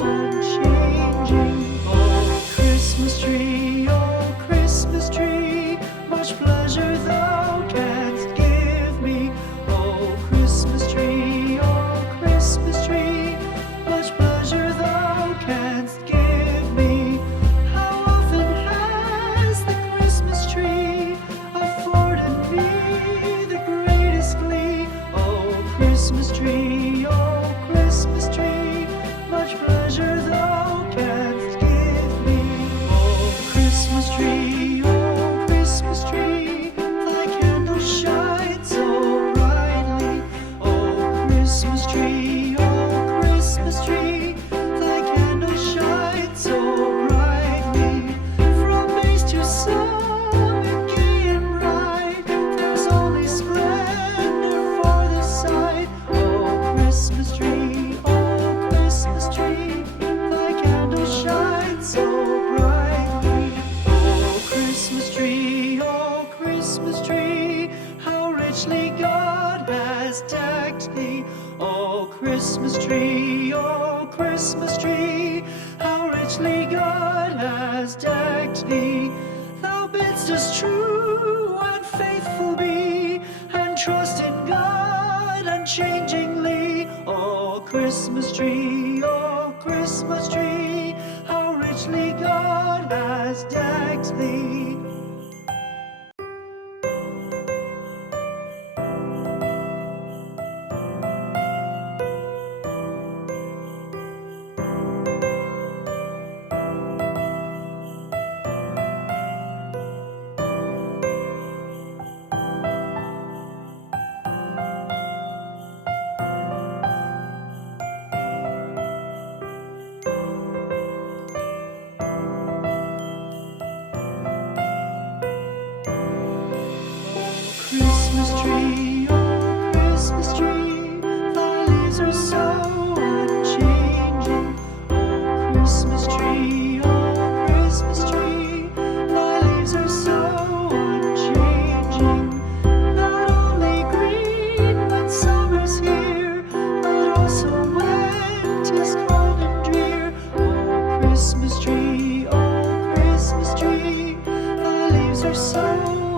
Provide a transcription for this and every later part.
unchanging. Oh, Christmas tree, much pleasure thou canst give me. Oh, Christmas tree, much pleasure thou canst give me. How often has the Christmas tree afforded me the greatest glee? Oh, Christmas tree, much pleasure thou canst give me. Oh, Christmas tree, thy candles shine so brightly. Oh, Christmas tree, thy candles shine so brightly. From base to summit, gay and bright, there's only splendor for the sight. Oh, Christmas tree, thy candles shine so brightly. Oh, Christmas tree, how richly God has decked thee. Oh, Christmas tree, how richly God has decked thee. Thou bidst us true and faithful be, and trust in God unchangingly. Oh, Christmas tree, how richly God has decked thee. Christmas tree, thy leaves are so unchanging. Oh, Christmas tree, thy leaves are so unchanging. Not only green when summer's here, but also when 'tis cold and drear. Oh, Christmas tree, thy leaves are so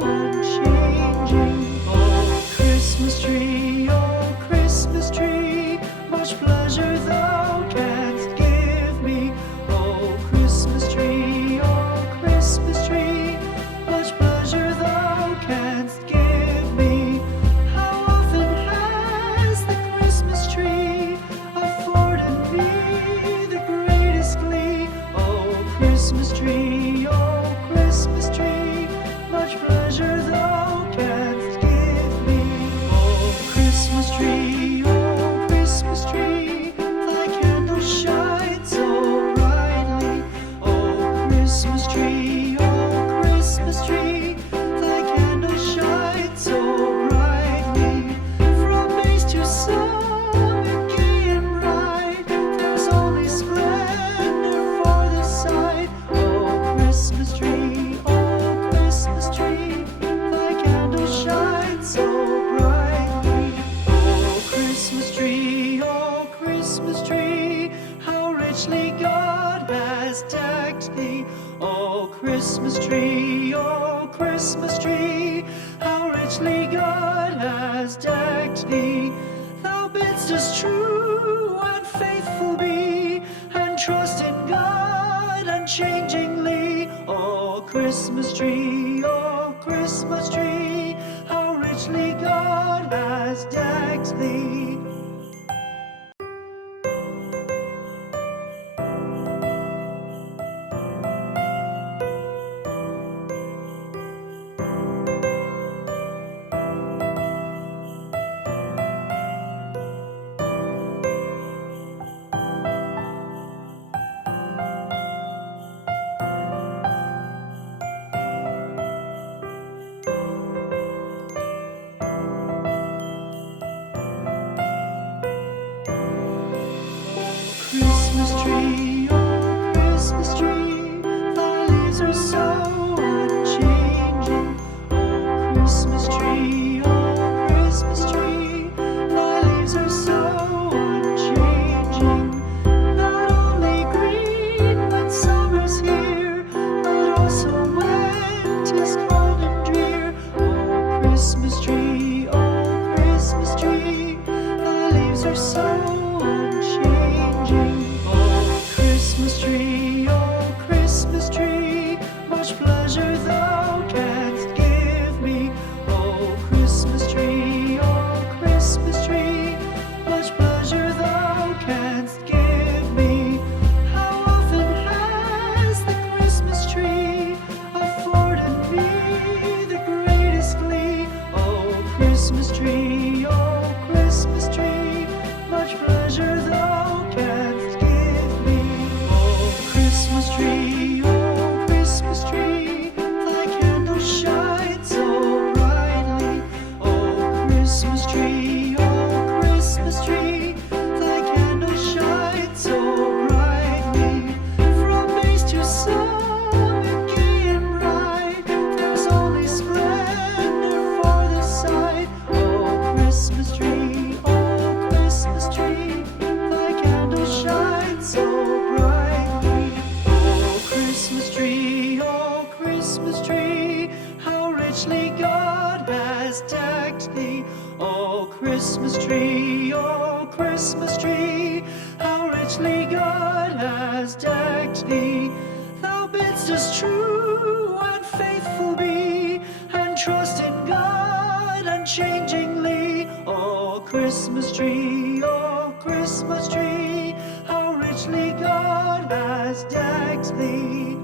unchanging. Oh, Christmas tree, much pleasure thou canst give me. Oh, Christmas tree, much pleasure thou canst give me. How often has the Christmas tree afforded me the greatest glee? Oh, Christmas tree, much pleasure thou canst give me. Oh, Christmas tree, thy candles shine so brightly. Oh, Christmas tree, thy candles shine so brightly. From base to summit, gay and bright, there's only splendor for the sight. Oh, Christmas tree, thy candles shine so brightly. Oh, Christmas tree, how richly God has decked thee. Oh, Christmas tree, how richly God has decked thee. Thou bidst us true and faithful be, and trust in God unchangingly. Oh, Christmas tree, how richly God has decked thee. Christmas tree, thy leaves are so unchanging. Oh, Christmas tree, thy leaves are so unchanging. Not only Christmas tree, oh Christmas tree, how richly God has decked thee. Thou bidst us true and faithful be, and trust in God unchangingly. Oh Christmas tree, how richly God has decked thee.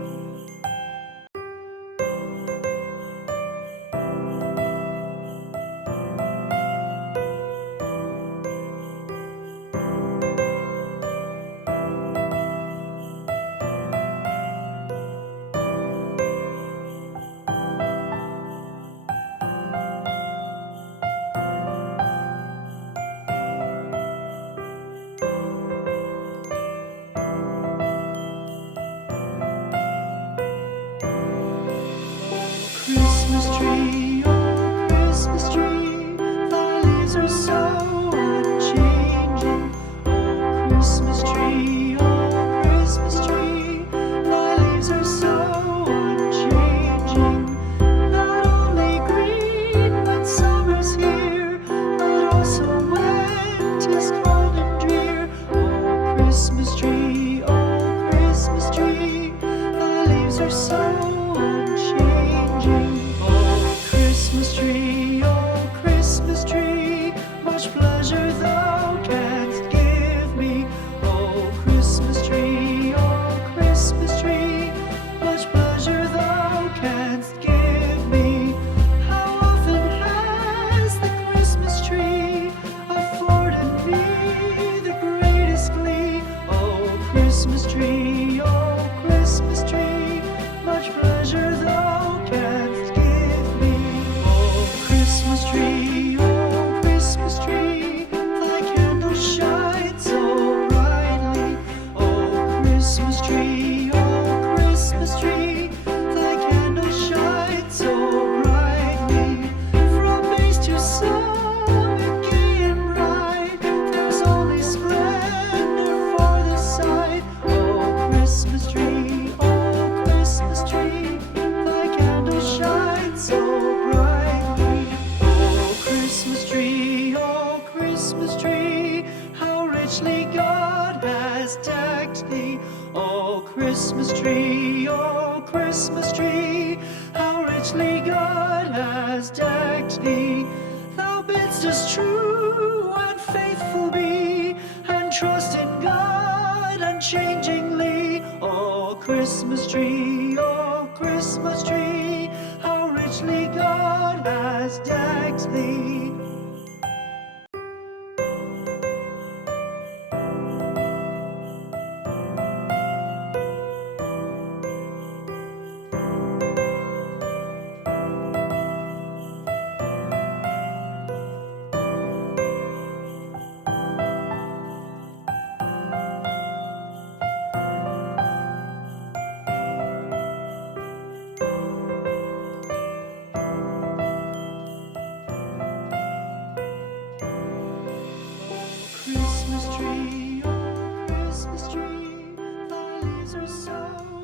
Christmas tree, oh Christmas tree, thy leaves are so unchanging. Oh Christmas tree, thy leaves are so unchanging. Not only green when summer's here, but also when 'tis cold and drear. Oh Christmas tree, thy leaves are so unchanging. Oh Christmas tree, much pleasure thou canst give me. Oh Christmas tree, much pleasure thou canst give me. How often has the Christmas tree afforded me the greatest glee? Oh Christmas tree, much pleasure thou canst give me. Oh Christmas tree, thy candles shine so brightly. Oh Christmas tree, thy candles shine so brightly. From base to summit, gay and bright, there's only splendor for the sight. Oh Christmas tree, thy candles shine so brightly. Oh Christmas tree, how richly God has decked thee. Oh Christmas tree, how richly God has decked thee. Thou bidst us true and faithful be, and trust in God unchangingly. Oh Christmas tree, how richly God has decked thee. Christmas tree, oh Christmas tree, thy leaves are so